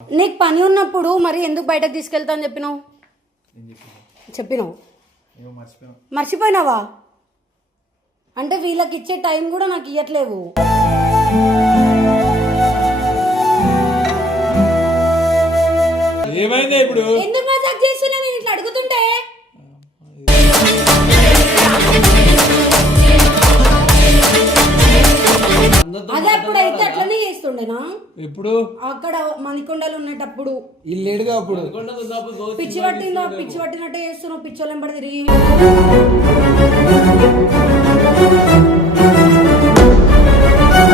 నీకు పని ఉన్నప్పుడు మరి ఎందుకు బయటకు తీసుకెళ్తా అని చెప్పినావు? చెప్పినావు? మర్చిపోయినావా? అంటే వీళ్ళకి ఇచ్చే టైం కూడా నాకు ఇవ్వట్లేవు ఏమైంది ఇప్పుడు? ఎందుకు మజాక్ చేస్తున్నా నేను ఇట్లా అడుగుతుంటే అదే అప్పుడు అయితే అట్లనే చేస్తుండేనా? ఎప్పుడు? అక్కడ మణికొండలు ఉన్నటప్పుడు. ఇల్లేడుగా అప్పుడు. పిచ్చి పట్టిందో? పిచ్చి పట్టినట్టే చేస్తున్నావు పిచ్చోళ్ళని పడి తిరిగి.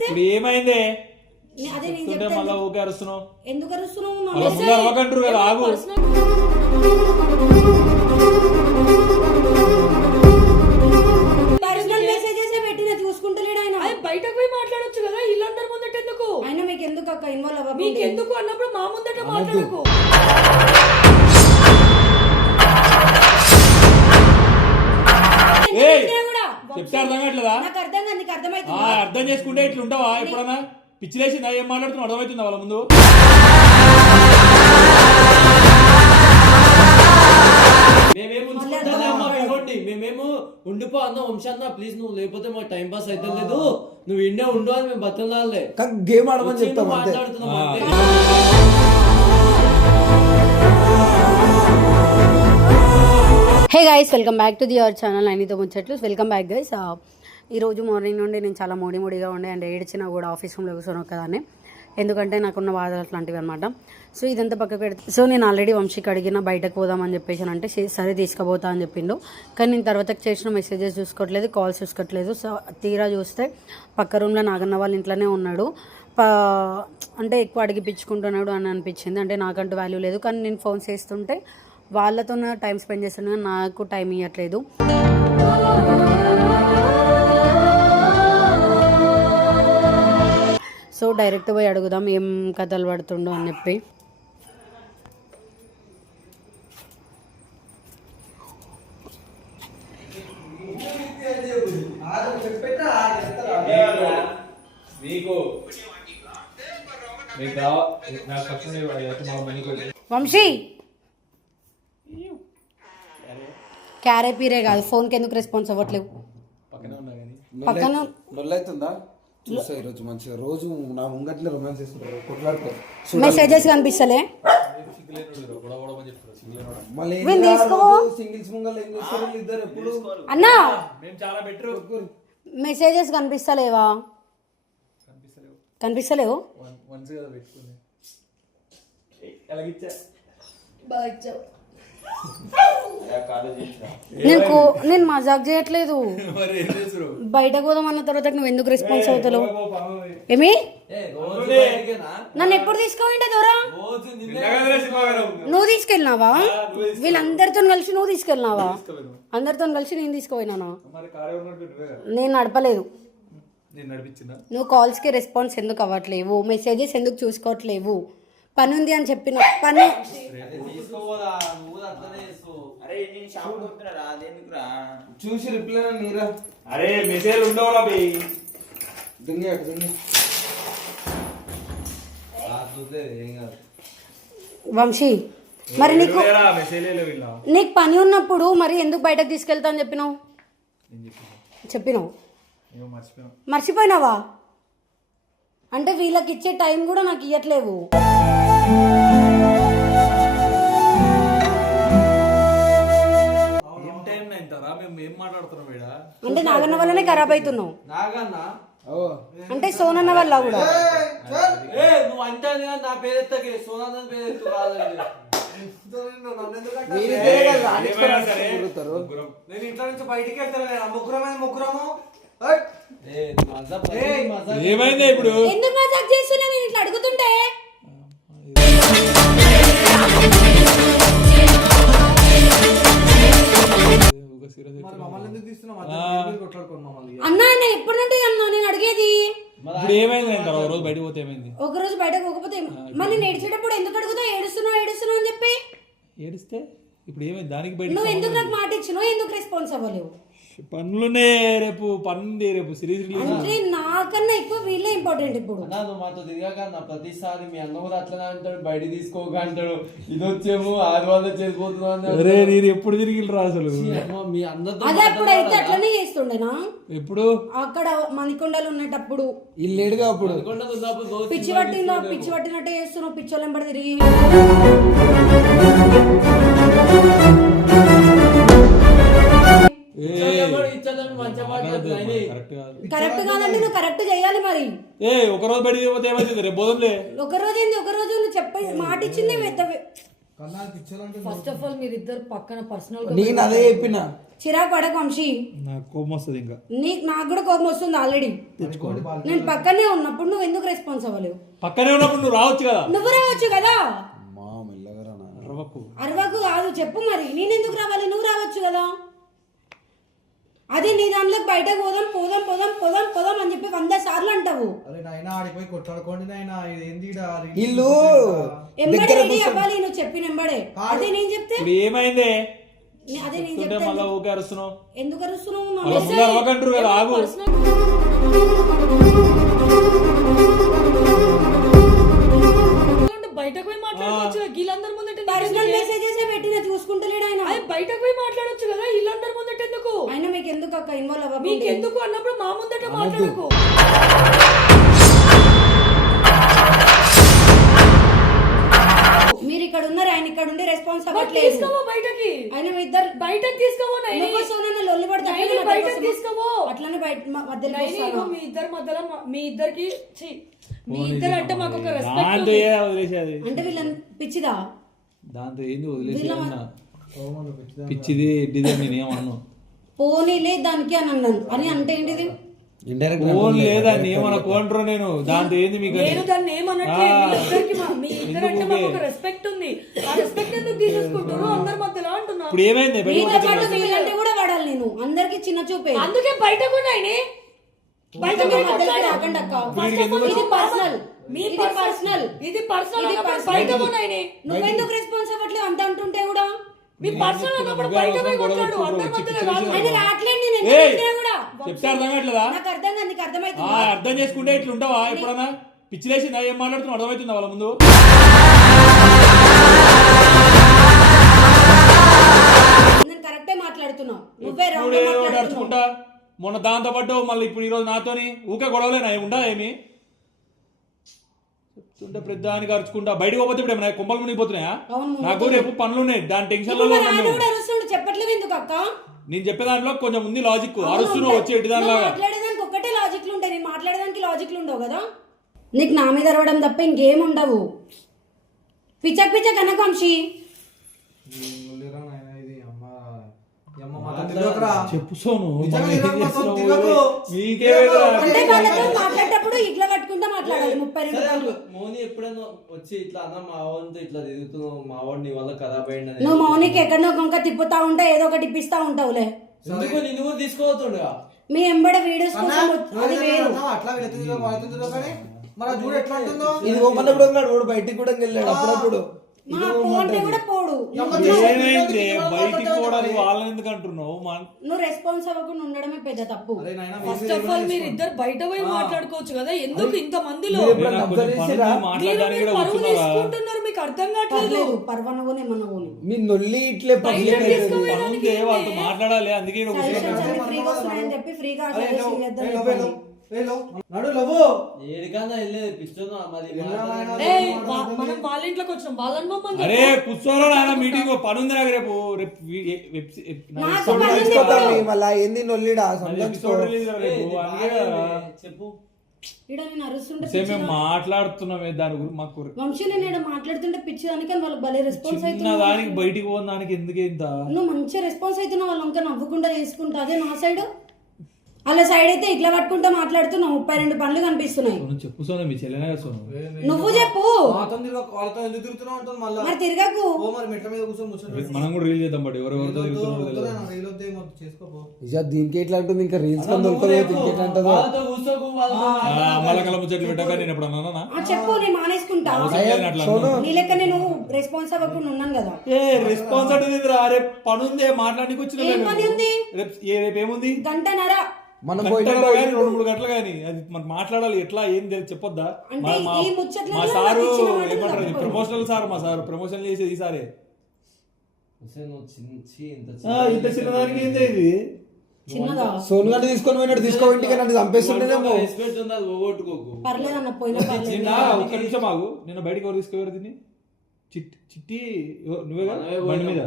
ఇప్పుడు ఏమైంది? అదే నేను చెప్తుంటే చెప్తాను మళ్ళీ ఊకే అరుస్తున్నావు. ఎందుకు అరుస్తున్నావు? నా ముందు అరవకంటారు కదా ఆగు. ఎందుకు అన్నప్పుడు మా ముందట మాట్లాడకు. చెప్తే అర్థం కావట్లేదా? నాకు అర్థం కాదు నీకు అర్థం చేసుకుంటే ఇట్లా ఉంటావా ఎప్పుడన్నా పిచ్చిలేసిందా? ఏం మాట్లాడుతున్నావు? అర్థమవుతుందా వాళ్ళ ముందు? మేమేం పిలవండి మేమేమో ఉండిపో అన్న వంశాన్న ప్లీజ్ నువ్వు లేకపోతే మాకు టైం పాస్ అయితే లేదు. నువ్వు ఇండే ఉండు అని మేము బతులాలే గేమ్ ఆడమని చెప్తాం అంతే. మాట్లాడుతున్నాం ఆ. అంతే. Hey guys welcome back to the our channel నైనితో ముచ్చట్లు వెల్కమ్ బ్యాక్ గైస్ ఈరోజు మార్నింగ్ నుండి నేను చాలా మోడి మోడిగా ఉండే అండ్ ఏడ్చినా కూడా ఆఫీస్ రూమ్లో కూర్చొని ఒక్కదాన్ని. ఎందుకంటే నాకున్న బాధలు అట్లాంటివి అనమాట సో ఇదంతా పక్కకు పెడితే సో నేను ఆల్రెడీ వంశీకి అడిగిన బయటకు పోదామని చెప్పేసి అంటే సరే తీసుకుపోతా అని చెప్పిండు. కానీ నేను తర్వాత చేసిన మెసేజెస్ చూసుకోవట్లేదు కాల్స్ చూసుకోవట్లేదు సో తీరా చూస్తే పక్క రూమ్లో నాగన్న వాళ్ళ ఇంట్లోనే ఉన్నాడు. ప- అంటే ఎక్కువ అడిగిపించుకుంటున్నాడు అని అనిపించింది. అంటే నాకంటూ వాల్యూ లేదు. కానీ నేను ఫోన్ చేస్తుంటే వాళ్ళతో టైం స్పెండ్ చేస్తున్నాను. నాకు టైం ఇవ్వట్లేదు సో డైరెక్ట్ పోయి అడుగుదాం ఏం కథలు పడుతుండో అని చెప్పి. వంశీ! క్యారే పీరే కాదు ఫోన్కి ఎందుకు రెస్పాన్స్ అవ్వట్లేవు? పక్కనే చూసా ఈరోజు మంచిగా. రోజు నా ముంగట్లో రొమాన్స్ కొట్లాడుకో మెసేజెస్ కనిపిస్తలే? వీళ్ళు? తీసుకో. సింగిల్స్ ముంగల్ ఏం చేస్తారు? ఇద్దరు ఎప్పుడు? అన్నా! మేము చాలా బెటర్ మెసేజెస్ కనిపిస్తలేవా కనిపిస్తలేవు? కనిపిస్తలేవు? వన్ వన్స్ కదా పెట్టుకుంది ఎలాగిచ్చా నేను కో- నేను మజాక్ చేయట్లేదు. మరి ఏం చేస్తారు బయటకు పోదాం అన్న తర్వాత నువ్వు ఎందుకు రెస్పాన్స్ అవుతలేవు ఏమి? నన్ను ఎప్పుడు తీసుకోవండి దూరా? నువ్వు తీసుకెళ్ళినావా? వీళ్ళందరితో కలిసి నువ్వు తీసుకెళ్ళినావా? అందరితో కలిసి నేను తీసుకుపోయినానా? నేను నడపలేదు. నేను నువ్వు కాల్స్కి రెస్పాన్స్ ఎందుకు అవ్వట్లేవు? మెసేజెస్ ఎందుకు చూసుకోవట్లేవు? పని ఉంది అని చెప్పిన పని అరే నేను షాప్ కొడుతున్నారా అదెందుకురా చూసి రిప్లై నీరా అరే మెసేజ్ బే. దుంగి అటు దుంగి. కాదు. వంశీ మరి నీకు నీకు పని ఉన్నప్పుడు మరి ఎందుకు బయటకు తీసుకెళ్తా అని చెప్పినావు? చెప్పినావు? మర్చిపోయినావా? అంటే వీళ్ళకి ఇచ్చే టైం కూడా నాకు ఇవ్వట్లేవు అంటే నాగన్న వల్లనే ఖరాబ్ అవుతున్నావు నాగన్నా? ఓ. అంటే సోనన్న వల్ల కూడా. నువ్వు అంటే నా. నేను ఇంట్లో నుంచి బయటికి వెళ్తాను ముగ్గురము ఏమైంది ఇప్పుడు? ఎందుకు మజాక్ చేస్తున్నా నేను ఇట్లా అడుగుతుంటే. మమ్మల్ని ఎందుకు తీస్తున్నావు? కొట్లాడుకోండి మమ్మల్ని. అన్నా ఆయన ఎప్పుడంటే అన్నా నేను అడిగేది. ఇప్పుడు ఏమైంది అంటారు ఒక రోజు బయటకు పోతే ఏమైంది? ఒక రోజు బయటకు పోకపోతే మళ్ళీ నేర్చేటప్పుడు ఎందుకు అడుగుతావు? ఏడుస్తున్నావు ఏడుస్తున్నావు అని చెప్పి. ఏడిస్తే? ఇప్పుడు ఏమైంది? దానికి బయట నువ్వు ఎందుకు నాకు మాట ఇచ్చినావు? ఎందుకు రెస్పాన్స్ అవ్వలేవు? పనులునే రేపు పనుంది రేపు సిరీస్ రిలీజ్ అంటే నాకన్నా ఎక్కువ వీళ్ళే ఇంపార్టెంట్ ఇప్పుడు. అన్నా నువ్వు మాతో తిరిగాక నా ప్రతిసారి మీ అన్న కూడా అట్లనే అంటాడు బయట తీసుకోక అంటాడు ఇది వచ్చేమో ఆరు వందలు చేసిపోతున్నావు అన్నాడు. అరే నేను ఎప్పుడు తిరిగి రా అసలు? ఛీ, అమ్మ, మీ అన్నతో అదే అప్పుడు అయితే మాట్లాడాలా? అట్లనే చేస్తుండేనా? ఎప్పుడు? అక్కడ మణికొండలు ఉండేటప్పుడు ఇల్లేడుగా అప్పుడు. అనుకుంటా ఉన్నప్పుడు రోజు పిచ్చి పట్టిందో? పిచ్చి పట్టినట్టే చేస్తున్నావు పిచ్చోళ్ళం పడి తిరిగి. కరెక్ట్ కాదంటే నువ్వు కరెక్ట్ చేయాలి మరి. ఏ ఒక రోజు బయటికి పోతే రేపు పోదంలే ఒక రోజు ఏంది? ఒక రోజు నువ్వు చెప్ప మాట ఇచ్చిందే ఫస్ట్ ఆఫ్ ఆల్ మీరిద్దరు పక్కన పర్సనల్ నేను అదే చెప్పిన. చిరాకు పడక వంశీ. నాకు కోపం వస్తుంది ఇంకా. నీకు నాకు కూడా కోపం వస్తుంది ఆల్రెడీ నేను పక్కనే ఉన్నప్పుడు నువ్వు ఎందుకు రెస్పాన్స్ అవ్వలేవు? పక్కనే ఉన్నప్పుడు నువ్వు రావచ్చు కదా? నువ్వు రావచ్చు కదా. రవ్వకు అరవకు. కాదు చెప్పు మరి. నేను ఎందుకు రావాలి? నువ్వు రావచ్చు కదా? అదే నీ దాంట్లోకి బయటకు పోదాం పోదాం పోదాం పోదాం పోదాం అని చెప్పి వంద సార్లు అంటావు. అరే నాయన ఆడిపోయి కొట్లాడుకోండి నాయన ఇది ఏంది ఈడ? అది ఇల్లు ఎంబడే దగ్గర రెడీ అవ్వాలి నువ్వు చెప్పిన ఎంబడే. అదే నేను చెప్తే? ఇప్పుడు ఏమైంది? నే- అదే నేను చెప్తే మళ్ళీ ఊకే అరుస్తున్నావు? ఎందుకు అరుస్తున్నావు? నా అలా ముందు అరవకంటారు కదా ఆగు. మ- మధ్యలో. ఇగో మీ ఇద్దరి మధ్యలో మా- మీ ఇద్దరికి ఛీ, మీ ఇద్దరు అంటే మాకు ఒక రెస్పెక్ట్ దాంతో ఏ వదిలేసేది? అంటే వీళ్ళని పిచ్చిదా? దాంతో ఏంది వదిలేసి అన్నా? పిచ్చిది ఎడ్డిది అని నేను ఏమన్నా పోనీలే దానికి అని అన్నాను. అని అంటే ఏంటిది? ఇండైరెక్ట్ ఫోన్ లేదా కోంట్రో నేను దాంతో ఏంది మీకు అని? నేను దాన్ని ఏమనట్లేదు. మీ ఇద్దరికి మా- మీ ఇద్దరు అంటే మాకు ఒక రెస్పెక్ట్ ఉంది. ఆ రెస్పెక్ట్ ఎందుకు తీసేసుకుంటారు అందరి మధ్యలో అంటున్నా. ఇప్పుడు ఏమైంది? మీతో పాటు వీళ్ళంటే కూడా వాడాలి నేను. అందరికి చిన్న చూపే. అందుకే బయటకు ఉన్నాయని బయట మధ్యలో రాకండి అక్క. ఇది పర్సనల్ మీ ఇది పర్సనల్ ఇది పర్సనల్ ఇది నువ్వెందుకు రెస్పాన్స్ అవ్వట్లేదు? అంత అంటుంటే కూడా. మీ పర్సనల్ అన్నప్పుడు నువ్వే బయట పోయి అవసరం గొడవ కొట్లాడు అందరి పెట్టుకోకు, మధ్యలో చిక్కు కాదు. ఆయన రావట్లేదు నేను ఎంత ఏయ్! చెప్పినా కూడా. చెప్తే అర్థం కావట్లేదా నాకు అర్థం కాదు నీకు అర్థం చేసుకుంటే ఇట్లా ఉంటావా ఎప్పుడన్నా పిచ్చిలేసిందా? ఏం మాట్లాడుతున్నావు? అర్థమవుతుందా వాళ్ళ ముందు? నేను కరెక్టే మాట్లాడుతున్నా నువ్వే ఒకటి మాట్లాడుతున్నావు. మొన్న దాంతో పాటు మళ్ళీ ఇప్పుడు ఈరోజు నాతోని ఊకే గొడవలేనా ఏమి ఉండా ఏమి? చెప్తుంటే ప్రతిదానికి అరుచుకుంటా. బయటకు పోతే ఇప్పుడు ఏమైనా కుంపలు మునిగిపోతున్నాయా? అవును, నాకు రేపు పనులు ఉన్నాయి దాని టెన్షన్ ఇప్పుడు మరి ఆయన కూడా అరుస్తుండు చెప్పట్లేదు ఎందుకు అక్క? నేను చెప్పే దాంట్లో కొంచెం ఉంది లాజిక్ అరుస్తున్నావు వచ్చి ఎట్టి దానిలాగా. మాట్లాడేదానికి ఒక్కటే లాజిక్లు ఉంటాయి. నేను మాట్లాడేదానికి లాజిక్లు ఉండవు కదా? నీకు నా మీద అరవడం తప్ప ఇంకేం ఉండవు. పిచ్చక్ పిచ్చక్ అనకంశి అంటే వాళ్ళతో మాట్లాడేటప్పుడు ఇట్లా కట్టుకుంటా మాట్లాడాలి ముప్పై రెండు అప్పుడు మౌని ఎప్పుడైనా వచ్చి ఇట్లా అన్న మా వాడితో ఇట్లా తిరుగుతున్నావు మా వాడు నీ వల్ల ఖరాబ్ అయ్యిందని నువ్వు మౌనికి ఎక్కడనో కొంక తిప్పుతా ఉంటా ఏదో ఒకటి ఇప్పిస్తా ఉంటావులే. ఎందుకు నిన్ను కూడా మీ ఎంబడ వీడియోస్ అది నువ్వు వేరు. అట్లా ఆ చూడు ఎట్లా ఉంటుందో ఇది ఉన్నాడు వాడు బయటికి కూడా వెళ్ళాడు అప్పుడప్పుడు. ఏమైంది బయటికి పోవడానికి. వాళ్ళని ఎందుకు అంటున్నావు? నువ్వు రెస్పాన్స్ అవ్వకుండా ఉండడమే పెద్ద తప్పు. ఫస్ట్ ఆఫ్ ఆల్ మీరు ఇద్దరు బయట పోయి మాట్లాడుకోవచ్చు కదా ఎందుకు ఇంత మందిలో? మీకు అర్థం కావట్లేదు. పర్లేదు పర్వనగోని ఏమన్నగోని మీ నొల్లి ఇట్లే మాట్లాడాలి అందుకే ఫ్రీగా వస్తున్నాయని చెప్పి ఫ్రీగా నడు లవ్వు. ఏడికన్నా వెళ్ళేది పిచ్చోను మరి? మనం వాళ్ళ ఇంట్లోకి వచ్చినాం. వాళ్ళని మమ్మల్ని అరే కూర్చోరా నాయన మీటింగ్ పని ఉంది నాకు రేపు. రేపు. మళ్ళా ఏంది నొల్లిడా. చెప్పు. మేము మాట్లాడుతున్నామే దాని గురించి మాకు వంశీ నేను మాట్లాడుతుంటే పిచ్చి దానికి వాళ్ళు భలే రెస్పాన్స్ అవుతున్నా దానికి బయటికి పోయిన దానికి ఎందుకే ఇంత? నువ్వు మంచిగా రెస్పాన్స్ అవుతున్నావు వాళ్ళు ఇంకా నవ్వకుండా చేసుకుంటా. అదే నా సైడ్ అలా సైడ్ అయితే ఇట్లా పట్టుకుంటా మాట్లాడుతున్నావు ముప్పై రెండు పనులు కనిపిస్తున్నాయి. సోను చెప్పు సోను మీ చెల్లెనే నువ్వు చెప్పు. వాళ్ళతో ఎందుకు తిరుగుతున్నావు అంటుంది మళ్ళా? మరి తిరగకు. ఓ మరి మెట్ల మీద కూర్చొని ముచ్చట మనం కూడా రీల్ చేద్దాం బట్ ఎవరు ఎవరితో తిరుగుతున్నారో దీనికి ఎట్లా అంటుంది? ఇంకా రీల్స్ దొరకలేదు ఎట్లా అంటుందో? వాళ్ళతో కూర్చోకు వాళ్ళతో ఆ, మళ్ళా కళ్ళ ముచ్చట్లు పెట్టాక నేను ఎప్పుడు అన్నానా ఆ, చెప్పు నేను మానేసుకుంటా. సోను. నీ లెక్క నేను రెస్పాన్స్ అవ్వకుండా ఉన్నాను కదా. ఏ రెస్పాన్సిబిలిటీ రా రేపు పని ఉందే? మాట్లాడానికి వచ్చిన రేపు ఏముంది? గంటన్నర. మనం రెండు మూడు గంటలు కానీ అది మనం మాట్లాడాలి ఎట్లా ఏం తెలియదు చెప్పొద్దా? మా- మా- ఈ ముచ్చట్లలో మా నాకు సారు ఏమంటారు. ప్రమోషనల్ సార్ మా సార్ ప్రమోషన్ చేసేది ఈ సారే. చిన్న ఇంత చిన్నదానికి ఏంది ఇది? సోను గంట తీసుకొని పోయినట్టు తీసుకో ఇంటికి నన్ను నిన్న ఒక్క నిమిషం ఆగు. నిన్న బయటికి ఎవరు తీసుకెళ్ళారు దీన్ని? చిట్టి చిట్టి నువ్వే కదా? బండి మీద.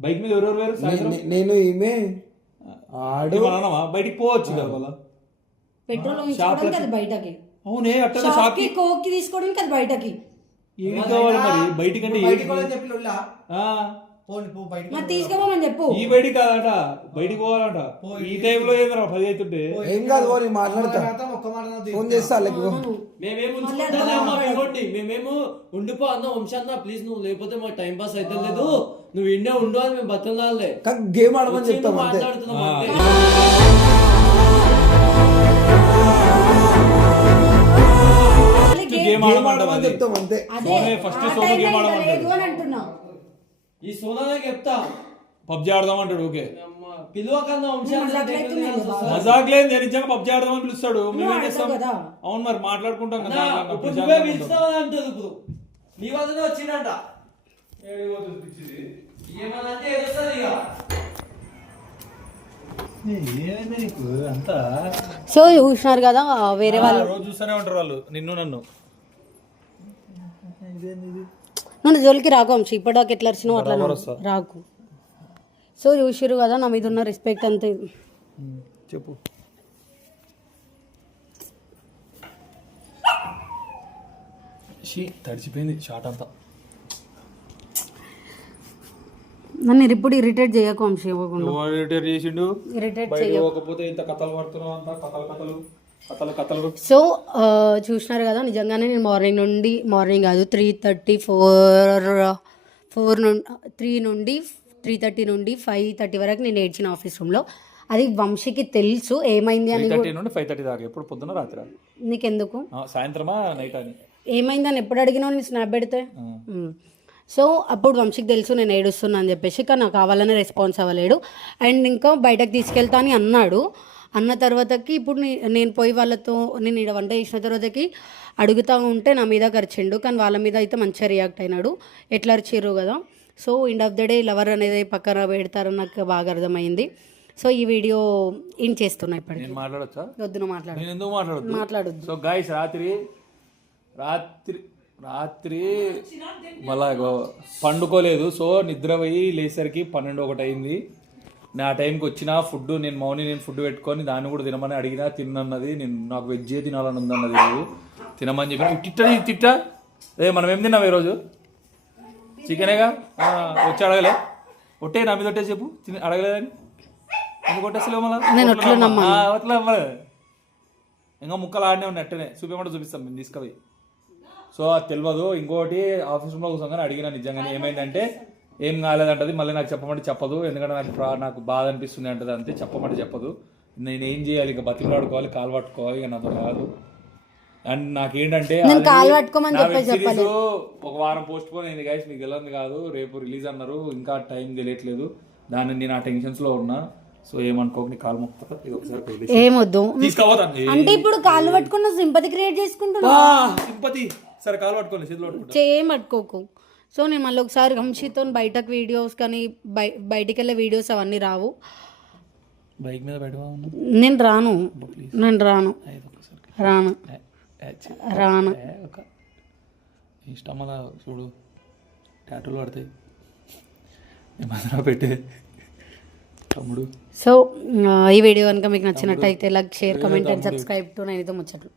బైక్ మీద ఎవరెవరు వేరు నేను ఈమె ఆడు అన్నావా? బయటికి పోవచ్చు కదా పెట్రోల్ అది బయటకి. అవునే అట్లా షాప్కి కోక్కి తీసుకోవడానికి అది బయటకి. ఏమి కావాలి మరి? బయటికంటే పో బయటికి మరి తీసుకోమని చెప్పు. ఈ బయటికి కాదట బయటికి పోవాలంట. ఈ టైంలో ఏంద్రా పది అవుతుంటే? ఏం కాదు పో, నేను మాట్లాడతా. తర్వాత ఒక్క మాట. ఫోన్ చేస్తా వాళ్ళకి. మేమేమో ఉండిపో అన్న వంశాన్న ప్లీజ్ నువ్వు లేకపోతే మాకు టైం పాస్ అయితే లేదు. నువ్వు ఇండే ఉండు అని మేము బతులాలే కానీ గేమ్ ఆడమని చెప్తాం మాట్లాడుతున్నాం గేమ్ గేమ్ ఆడమని అది. చెప్తాం అంతే. అదే సోనే first ఆ సోను ఈ సోనానే చెప్తా. పబ్జి ఆడదాం అంటాడు ఓకే. పిలవకన్నా మజాక్ లేదు. నేను నిజంగా పబ్జి ఆడదాం అని పిలుస్తాడు మేమేం చేస్తాం. అవును మరి మాట్లాడుకుంటాం కదా ఇప్పుడు నువ్వే ఉంటాం. పిలుస్తావని అంటుంది ఇప్పుడు? నీ వద్దనే వచ్చిందంట. ఏడుస్తుంది ఇక. సో చూసినారు కదా వేరే వాళ్ళు. రోజు చూస్తూనే ఉంటారు వాళ్ళు నిన్ను నన్ను. నన్ను జోలికి రాకు వంశీ. ఇప్పటిదాకా ఎట్లా వచ్చినావు అట్లా. రాకు. సో చూసిరు కదా నా మీద ఉన్న రెస్పెక్ట్ అంతే. చెప్పు. తడిచిపోయింది షార్ట్ అంతా. నన్ను ఇప్పుడు ఇరిటేట్ చేయకు వంశీ ఇవ్వకుండా. రిటైర్ చేసిండు. ఇరిటేట్ బయట చేయకు. పోకపోతే ఇంత కథలు పడుతున్నావు అంతా కథలు కథలు. సో చూసినారు కదా నిజంగానే నేను మార్నింగ్ నుండి మార్నింగ్ కాదు త్రీ థర్టీ ఫోర్ ఫోర్ నుండి త్రీ నుండి త్రీ థర్టీ నుండి ఫైవ్ థర్టీ వరకు నేను ఏడ్చిన ఆఫీస్ రూమ్లో అది వంశీకి తెలుసు ఏమైంది అని నుండి ఫైవ్ థర్టీ దాకా ఎప్పుడు? పొద్దున రాత్రి? నీకెందుకు? సాయంత్రమా నైట్ అని? ఏమైందని ఎప్పుడు అడిగినావు నేను స్నాప్ పెడితే. సో అప్పుడు వంశీకి తెలుసు నేను ఏడుస్తున్నా అని చెప్పేసి కానీ నాకు కావాలనే రెస్పాన్స్ అవ్వలేడు అండ్ ఇంకా బయటకు తీసుకెళ్తా అని అన్నాడు. అన్న తర్వాతకి ఇప్పుడు నేను పోయి వాళ్ళతో నేను ఇక్కడ వంట చేసిన తర్వాతకి అడుగుతూ ఉంటే నా మీద ఖర్చిండు కానీ వాళ్ళ మీద అయితే మంచిగా రియాక్ట్ అయినాడు. ఎట్లా అరిచిర్రు కదా. So end of the day lover అనేది పక్కన పెడతారని నాకు బాగా అర్థమైంది. సో ఈ వీడియో ఏం చేస్తున్నా ఇప్పటికి. నేను మాట్లాడొచ్చా? వద్దు మాట్లాడు. మాట్లాడొద్దు? మాట్లాడొద్దు. సో గాయస్ రాత్రి రాత్రి రాత్రి మళ్ళా పండుకోలేదు. సో నిద్ర పోయి లేసరికి పన్నెండు ఒకటి అయింది. నా టైంకి వచ్చిన ఫుడ్ నేను మౌని నేను ఫుడ్ పెట్టుకొని దాన్ని కూడా తినమని అడిగినా తిన్నన్నది నేను నాకు వెజ్జే తినాలని ఉందన్నది ఈరోజు తినమని చెప్పి తిట్టని తిట్టా ఏ మనం ఏం తిన్నావు ఈరోజు? చికెనేగా? వచ్చి అడగలే. ఒట్టే నా మీద ఒట్టే చెప్పు. తిని అడగలేదని ఎందుకు కొట్టేస్తలేవు మళ్ళా. ఇంకా ముక్కలు ఆడనే ఉన్నాయి అట్టనే. చూపించమంటే చూపిస్తాం మేము తీసుకుపోయి. సో అది తెలియదు ఇంకోటి ఆఫీస్ రూమ్లో కూర్చోగానే అడిగిన నిజంగానే. ఏమైందంటే ఏం కాలేదంటది మళ్ళీ నాకు చెప్పమంటే చెప్పదు ఎందుకంటే నాకు నాకు బాధ అనిపిస్తుంది అంటది అంతే చెప్పమంటే చెప్పదు. నేను ఏం చేయాలి ఇక బతిమలాడుకోవాలి కాలు పట్టుకోవాలి ఇక నాతో కాదు. అండ్ నాకేంటంటే కాలు series ఒక వారం పోస్ట్ పోన్ అయింది గైస్ మీకు తెలియదు కాదు రేపు రిలీజ్ అన్నారు ఇంకా టైం తెలియట్లేదు. దాన్ని నేను ఆ టెన్షన్స్లో ఉన్నా. సో ఏమనుకోక నీ కాలు మొక్తా ఇది ఒకసారి పెళ్ళి ఏమొద్దు. తీసుకోవద్దు అంటే ఇప్పుడు కాళ్ళు పట్టుకున్న సింపతి క్రియేట్ చేసుకుంటున్నా సింపతి. సరే కాలు పట్టుకోండి చేతులు పట్టుకుంటా. సో నేను మళ్ళీ ఒకసారి వంశీతో బయటకు వీడియోస్ కానీ బయ బయటికి వెళ్ళే వీడియోస్ అవన్నీ రావు. బైక్ మీద నేను రాను. నేను రాను. రాను. రాను. ఇష్టం అలా చూడు. టాటూలు పడతాయి. పెట్టే తమ్ముడు. సో ఈ వీడియో కనుక మీకు నచ్చినట్టయితే like share comment and subscribe to నేను ముచ్చట్లు.